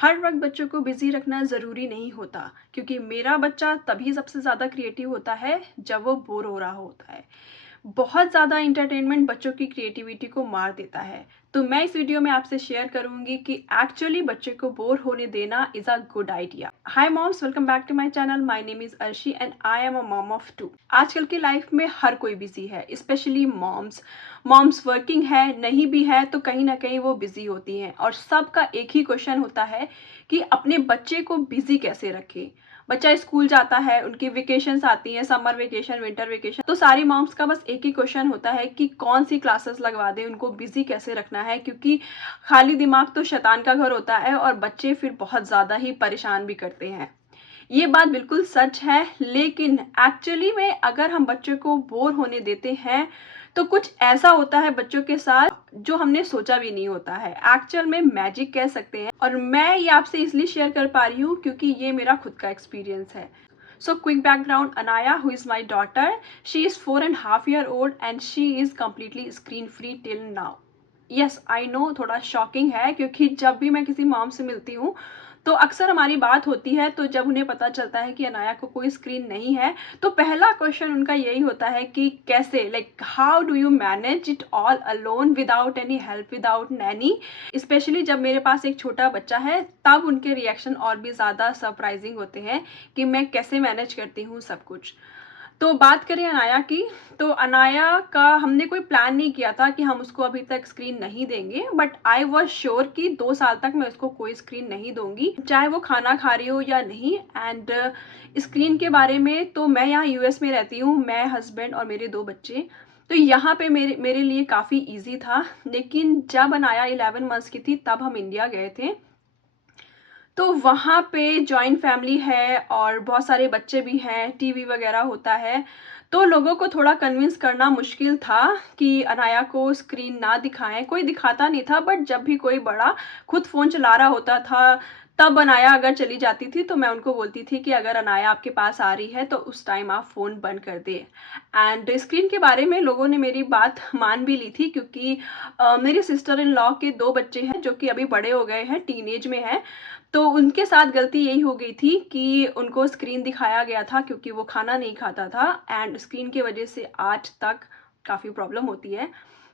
हर वक्त बच्चों को बिजी रखना ज़रूरी नहीं होता, क्योंकि मेरा बच्चा तभी सबसे ज़्यादा क्रिएटिव होता है जब वो बोर हो रहा होता है। बहुत ज़्यादा इंटरटेनमेंट बच्चों की क्रिएटिविटी को मार देता है। तो मैं इस वीडियो में आपसे शेयर करूंगी कि एक्चुअली बच्चे को बोर होने देना is a good idea. Hi moms, welcome back to my channel. My name is Arshi and I am a mom of two. आजकल की लाइफ में हर कोई बिजी है, स्पेशली मॉम्स। मॉम्स वर्किंग है, नहीं भी है तो कहीं ना कहीं वो बिजी होती हैं, और सबका एक ही क्वेश्चन होता है कि अपने बच्चे को बिजी कैसे रखें। बच्चा स्कूल जाता है, उनकी वेकेशंस आती हैं, समर वेकेशन, विंटर वेकेशन, तो सारी मॉम्स का बस एक ही क्वेश्चन होता है कि कौन सी क्लासेस लगवा दें, उनको बिजी कैसे रखना है, क्योंकि खाली दिमाग तो शैतान का घर होता है और बच्चे फिर बहुत ज़्यादा ही परेशान भी करते हैं। ये बात बिल्कुल सच है, लेकिन एक्चुअली में अगर हम बच्चों को बोर होने देते हैं तो कुछ ऐसा होता है बच्चों के साथ जो हमने सोचा भी नहीं होता है। एक्चुअल में मैजिक कह सकते हैं, और मैं ये आपसे इसलिए शेयर कर पा रही हूँ क्योंकि ये मेरा खुद का एक्सपीरियंस है। So quick background, Anaya, who is my daughter, she is 4.5 year old and she is completely screen free till now. Yes I know, थोड़ा शॉकिंग है क्योंकि जब भी मैं किसी मॉम से मिलती हूँ तो अक्सर हमारी बात होती है, तो जब उन्हें पता चलता है कि अनाया को कोई स्क्रीन नहीं है तो पहला क्वेश्चन उनका यही होता है कि कैसे, like how do you manage it all alone without any help, without Naini. Specially जब मेरे पास एक छोटा बच्चा है तब उनके रिएक्शन और भी ज़्यादा सरप्राइजिंग होते हैं कि मैं कैसे मैनेज करती हूँ सब कुछ। तो बात करें अनाया की, तो अनाया का हमने कोई प्लान नहीं किया था कि हम उसको अभी तक स्क्रीन नहीं देंगे, बट आई वॉज श्योर कि 2 साल तक मैं उसको कोई स्क्रीन नहीं दूंगी, चाहे वो खाना खा रही हो या नहीं। एंड स्क्रीन के बारे में तो मैं यहाँ यूएस में रहती हूँ, मैं, हस्बैंड और मेरे 2 बच्चे, तो यहाँ पे मेरे मेरे लिए काफ़ी इजी था। लेकिन जब अनाया 11 मंथ्स की थी तब हम इंडिया गए थे, तो वहाँ पे जॉइंट फैमिली है और बहुत सारे बच्चे भी हैं, टीवी वगैरह होता है, तो लोगों को थोड़ा कन्विंस करना मुश्किल था कि अनाया को स्क्रीन ना दिखाएं। कोई दिखाता नहीं था, बट जब भी कोई बड़ा खुद फ़ोन चला रहा होता था तब अनाया अगर चली जाती थी तो मैं उनको बोलती थी कि अगर अनाया आपके पास आ रही है तो उस टाइम आप फ़ोन बंद कर दें। एंड स्क्रीन के बारे में लोगों ने मेरी बात मान भी ली थी, क्योंकि मेरी सिस्टर इन लॉ के 2 बच्चे हैं जो कि अभी बड़े हो गए हैं, टीनेज में हैं। तो उनके साथ गलती यही हो गई थी कि उनको स्क्रीन दिखाया गया था क्योंकि वो खाना नहीं खाता था, एंड स्क्रीन की वजह से आज तक काफ़ी प्रॉब्लम होती है।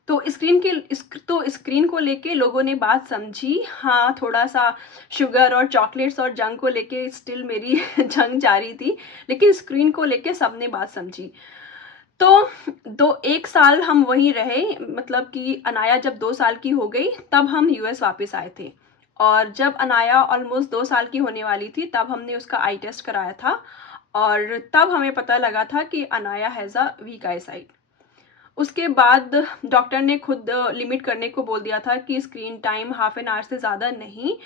तो स्क्रीन को लेके लोगों ने बात समझी। हाँ, थोड़ा सा शुगर और चॉकलेट्स और जंक को लेके स्टिल मेरी जंग जारी थी, लेकिन स्क्रीन को लेके सबने बात समझी। तो 1 साल हम वहीं रहे, मतलब कि अनाया जब 2 साल की हो गई तब हम यूएस वापस आए थे। और जब अनाया ऑलमोस्ट 2 साल की होने वाली थी तब हमने उसका आई टेस्ट कराया था, और तब हमें पता लगा था कि Anaya has a weak eyesight. उसके बाद डॉक्टर ने खुद लिमिट करने को बोल दिया था कि screen time half an hour से ज़्यादा नहीं,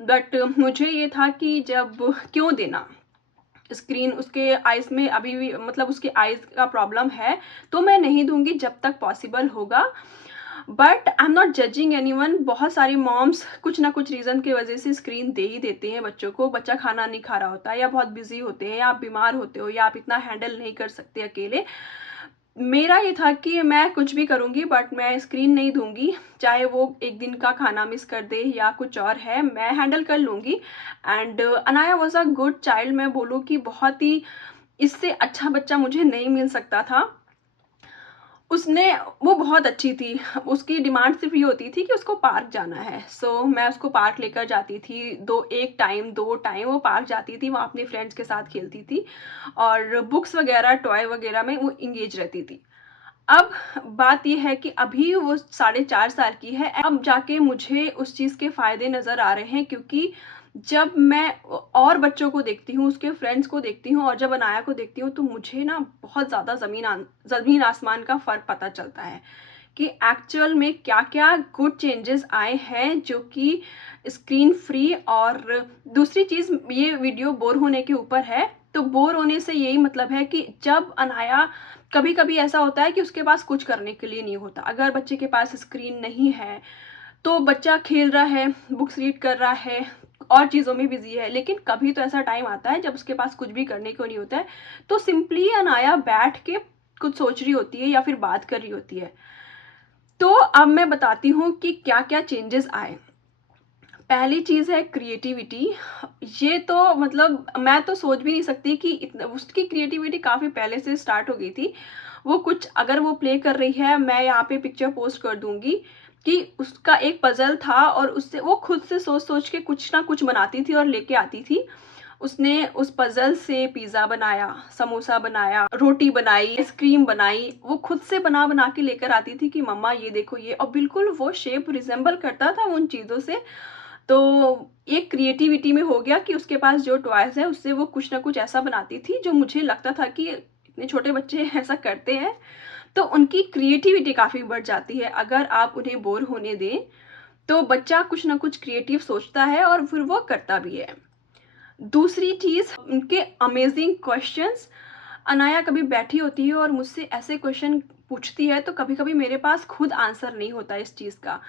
बट मुझे ये था कि जब क्यों देना स्क्रीन, उसके आइज़ में अभी भी, मतलब उसके आइज़ का प्रॉब्लम है, तो मैं नहीं दूंगी जब तक पॉसिबल होगा। But I am not judging anyone. बहुत सारी मॉम्स कुछ ना कुछ रीज़न की वजह से स्क्रीन दे ही देते हैं बच्चों को। बच्चा खाना नहीं खा रहा होता है, या बहुत बिजी होते हैं, या आप बीमार होते हो, या आप इतना हैंडल नहीं कर सकते अकेले। मेरा ये था कि मैं कुछ भी करूँगी बट मैं स्क्रीन नहीं दूंगी, चाहे वो एक दिन का खाना मिस कर दे या कुछ और है, मैं हैंडल कर लूँगी। And Anaya was a good child. मैं बोलूँ कि बहुत ही, इससे अच्छा बच्चा मुझे नहीं मिल सकता था। उसने वो बहुत अच्छी थी। उसकी डिमांड सिर्फ ये होती थी कि उसको पार्क जाना है, सो मैं उसको पार्क लेकर जाती थी। 2 टाइम वो पार्क जाती थी, वहाँ अपने फ्रेंड्स के साथ खेलती थी, और बुक्स वगैरह, टॉय वगैरह में वो इंगेज रहती थी। अब बात यह है कि अभी वो 4.5 साल की है, अब जाके मुझे उस चीज़ के फ़ायदे नज़र आ रहे हैं, क्योंकि जब मैं और बच्चों को देखती हूँ, उसके फ्रेंड्स को देखती हूँ, और जब अनाया को देखती हूँ, तो मुझे ना बहुत ज़्यादा ज़मीन आसमान का फ़र्क पता चलता है कि एक्चुअल में क्या क्या गुड चेंजेस आए हैं, जो कि स्क्रीन फ्री। और दूसरी चीज़, ये वीडियो बोर होने के ऊपर है, तो बोर होने से यही मतलब है कि जब अनाया, कभी कभी ऐसा होता है कि उसके पास कुछ करने के लिए नहीं होता। अगर बच्चे के पास स्क्रीन नहीं है तो बच्चा खेल रहा है, बुक्स रीड कर रहा है, और चीज़ों में बिजी है, लेकिन कभी तो ऐसा टाइम आता है जब उसके पास कुछ भी करने को नहीं होता है, तो सिंपली अनाया बैठ के कुछ सोच रही होती है या फिर बात कर रही होती है। तो अब मैं बताती हूँ कि क्या क्या चेंजेस आए। पहली चीज़ है क्रिएटिविटी। ये तो मतलब मैं तो सोच भी नहीं सकती कि इतना उसकी क्रिएटिविटी काफ़ी पहले से स्टार्ट हो गई थी। वो कुछ अगर वो प्ले कर रही है, मैं यहाँ पे पिक्चर पोस्ट कर दूँगी कि उसका एक पज़ल था और उससे वो खुद से सोच-सोच के कुछ ना कुछ बनाती थी और लेके आती थी। उसने उस पज़ल से पिज़्ज़ा बनाया, समोसा बनाया, रोटी बनाई, आइसक्रीम बनाई। वो खुद से बना-बना के लेकर आती थी कि मम्मा ये देखो ये, और बिल्कुल वो शेप रिज़ेम्बल करता था उन चीज़ों से। तो एक क्रिएटिविटी में हो गया कि उसके पास जो टॉयज़ है उससे वो कुछ ना कुछ ऐसा बनाती थी जो मुझे लगता था कि इतने छोटे बच्चे ऐसा करते हैं। तो उनकी क्रिएटिविटी काफ़ी बढ़ जाती है। अगर आप उन्हें बोर होने दें, तो बच्चा कुछ ना कुछ क्रिएटिव सोचता है और फिर वो करता भी है। दूसरी चीज़, उनके अमेज़िंग क्वेश्चंस। अनाया कभी बैठी होती है और मुझसे ऐसे क्वेश्चन पूछती है, तो कभी-कभी मेरे पास खुद आंसर नहीं होता इस चीज़ का।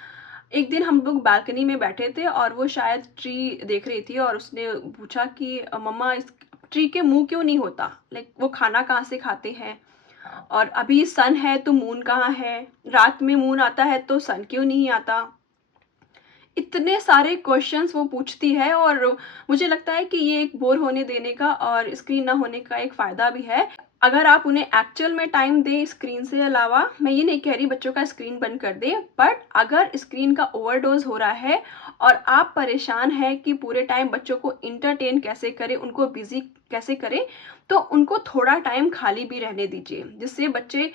एक दिन हम लोग बालकनी में बैठे थे और वो शायद ट्री देख रही थी और उसने पूछा कि मम्मा इस ट्री के मुँह क्यों नहीं होता? लाइक वो खाना कहाँ से खाते हैं? और अभी सन है तो मून कहाँ है? रात में मून आता है तो सन क्यों नहीं आता? इतने सारे क्वेश्चंस वो पूछती है और मुझे लगता है कि ये एक बोर होने देने का और स्क्रीन ना होने का एक फ़ायदा भी है। अगर आप उन्हें एक्चुअल में टाइम दें स्क्रीन से अलावा, मैं ये नहीं कह रही बच्चों का स्क्रीन बंद कर दें, बट अगर स्क्रीन का ओवरडोज़ हो रहा है और आप परेशान हैं कि पूरे टाइम बच्चों को एंटरटेन कैसे करें, उनको बिज़ी कैसे करें, तो उनको थोड़ा टाइम खाली भी रहने दीजिए। जिससे बच्चे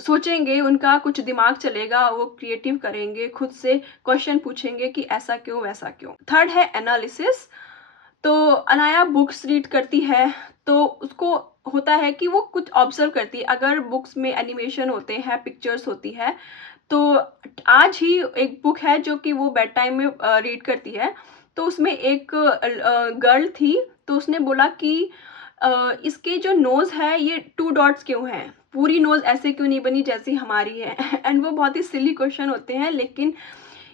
सोचेंगे, उनका कुछ दिमाग चलेगा, वो क्रिएटिव करेंगे, खुद से क्वेश्चन पूछेंगे कि ऐसा क्यों, वैसा क्यों। थर्ड है एनालिसिस। तो अनाया बुक्स रीड करती है, तो उसको होता है कि वो कुछ ऑब्ज़र्व करती है। अगर बुक्स में एनिमेशन होते हैं, पिक्चर्स होती है, तो आज ही एक बुक है जो कि वो बेड टाइम में रीड करती है। तो उसमें एक गर्ल थी, तो उसने बोला कि इसके जो नोज़ है ये 2 डॉट्स क्यों हैं? पूरी नोज़ ऐसे क्यों नहीं बनी जैसी हमारी है? एंड वो बहुत ही सिली क्वेश्चन होते हैं, लेकिन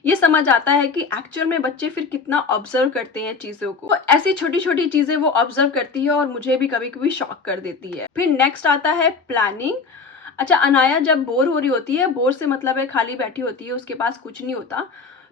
ये समझ आता है कि एक्चुअल में बच्चे फिर कितना ऑब्ज़र्व करते हैं चीज़ों को। तो ऐसी छोटी-छोटी चीज़ें वो ऑब्ज़र्व करती है और मुझे भी कभी-कभी शॉक कर देती है। फिर नेक्स्ट आता है प्लानिंग। अच्छा, अनाया जब बोर हो रही होती है, बोर से मतलब है खाली बैठी होती है, उसके पास कुछ नहीं होता,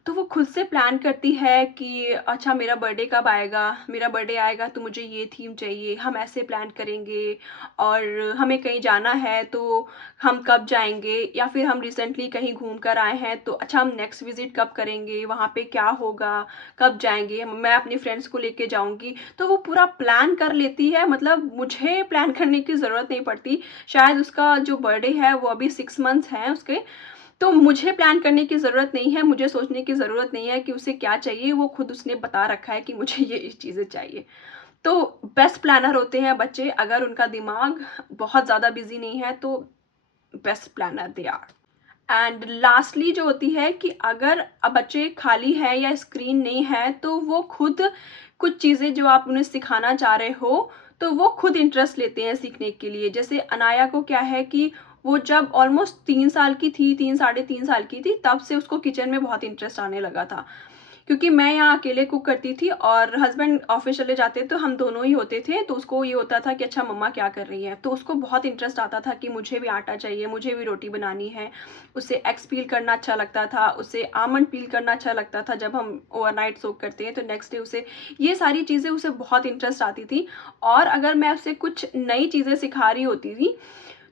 तो वो खुद से प्लान करती है कि अच्छा मेरा बर्थडे कब आएगा? मेरा बर्थडे आएगा तो मुझे ये थीम चाहिए, हम ऐसे प्लान करेंगे और हमें कहीं जाना है तो हम कब जाएँगे? या फिर हम रिसेंटली कहीं घूम कर आए हैं तो अच्छा हम नेक्स्ट विज़िट कब करेंगे? वहाँ पे क्या होगा? कब जाएँगे? मैं अपने फ्रेंड्स को लेके जाऊँगी। तो वो पूरा प्लान कर लेती है, मतलब मुझे प्लान करने की ज़रूरत नहीं पड़ती। शायद उसका जो बर्थडे है वो अभी 6 मंथ्स हैं उसके, तो मुझे प्लान करने की ज़रूरत नहीं है, मुझे सोचने की ज़रूरत नहीं है कि उसे क्या चाहिए, वो खुद उसने बता रखा है कि मुझे ये चीज़ें चाहिए। तो बेस्ट प्लानर होते हैं बच्चे, अगर उनका दिमाग बहुत ज़्यादा बिज़ी नहीं है तो best planner they are. And lastly जो होती है कि अगर बच्चे खाली हैं या स्क्रीन नहीं है, तो वो खुद कुछ चीज़ें जो आप उन्हें सिखाना चाह रहे हो, तो वो खुद इंटरेस्ट लेते हैं सीखने के लिए। जैसे अनाया को क्या है कि वो जब ऑलमोस्ट 3 साल की थी, 3 साढ़े 3 साल की थी, तब से उसको किचन में बहुत इंटरेस्ट आने लगा था। क्योंकि मैं यहाँ अकेले कुक करती थी और हस्बैंड ऑफ़िस चले जाते तो हम दोनों ही होते थे, तो उसको ये होता था कि अच्छा मम्मा क्या कर रही हैं? तो उसको बहुत इंटरेस्ट आता था कि मुझे भी आटा चाहिए, मुझे भी रोटी बनानी है। उसे एग्स पील करना अच्छा लगता था, उसे आमंड पील करना अच्छा लगता था। जब हम ओवरनाइट सोक करते हैं तो नेक्स्ट डे उसे ये सारी चीज़ें, उसे बहुत इंटरेस्ट आती थी। और अगर मैं उसे कुछ नई चीज़ें सिखा रही होती थी,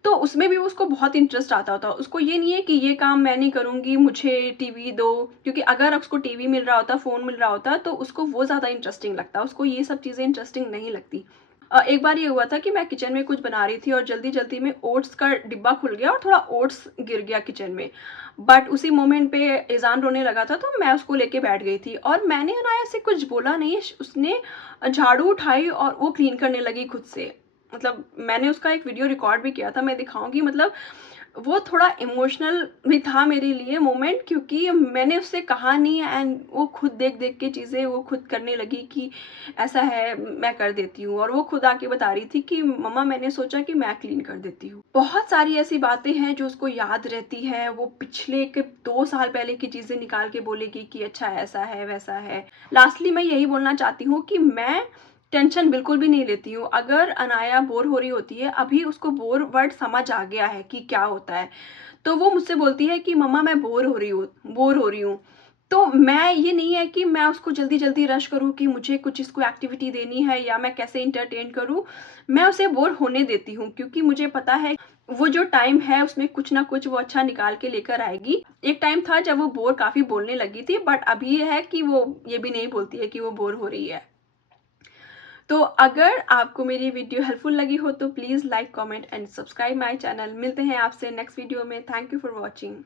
तो उसमें भी उसको बहुत इंटरेस्ट आता था। उसको ये नहीं है कि ये काम मैं नहीं करूँगी, मुझे टीवी दो, क्योंकि अगर उसको टीवी मिल रहा होता, फ़ोन मिल रहा होता, तो उसको वो ज़्यादा इंटरेस्टिंग लगता। उसको ये सब चीज़ें इंटरेस्टिंग नहीं लगती। एक बार ये हुआ था कि मैं किचन में कुछ बना रही थी और जल्दी-जल्दी में ओट्स का डिब्बा खुल गया और थोड़ा ओट्स गिर गया किचन में। बट उसी मोमेंट पे इज़ान रोने लगा था, तो मैं उसको लेके बैठ गई थी और मैंने अनाया से कुछ बोला नहीं, उसने झाड़ू उठाई और वो क्लीन करने लगी खुद से। मतलब मैंने उसका एक वीडियो रिकॉर्ड भी किया था, मैं दिखाऊँगी। मतलब वो थोड़ा इमोशनल भी था मेरे लिए मोमेंट, क्योंकि मैंने उससे कहा नहीं एंड वो खुद देख-देख के चीज़ें वो खुद करने लगी कि ऐसा है, मैं कर देती हूँ। और वो खुद आके बता रही थी कि मम्मा मैंने सोचा कि मैं क्लीन कर देती हूँ। बहुत सारी ऐसी बातें हैं जो उसको याद रहती हैं, वो पिछले के 2 साल पहले की चीज़ें निकाल के बोलेगी कि अच्छा ऐसा है, वैसा है। लास्टली मैं यही बोलना चाहती हूँ कि मैं टेंशन बिल्कुल भी नहीं लेती हूँ। अगर अनाया बोर हो रही होती है, अभी उसको बोर वर्ड समझ आ गया है कि क्या होता है, तो वो मुझसे बोलती है कि मम्मा मैं बोर हो रही हूँ, बोर हो रही हूँ। तो मैं ये नहीं है कि मैं उसको जल्दी-जल्दी रश करूँ कि मुझे कुछ इसको एक्टिविटी देनी है या मैं कैसे एंटरटेन करूँ। मैं उसे बोर होने देती हूँ क्योंकि मुझे पता है वो जो टाइम है उसमें कुछ न कुछ वो अच्छा निकाल के लेकर आएगी। एक टाइम था जब वो काफ़ी बोलने लगी थी, बट अभी ये है कि वो ये भी नहीं बोलती है कि वो बोर हो रही है। तो अगर आपको मेरी वीडियो हेल्पफुल लगी हो तो please like, comment and subscribe my channel. मिलते हैं आपसे नेक्स्ट वीडियो में। Thank you for watching.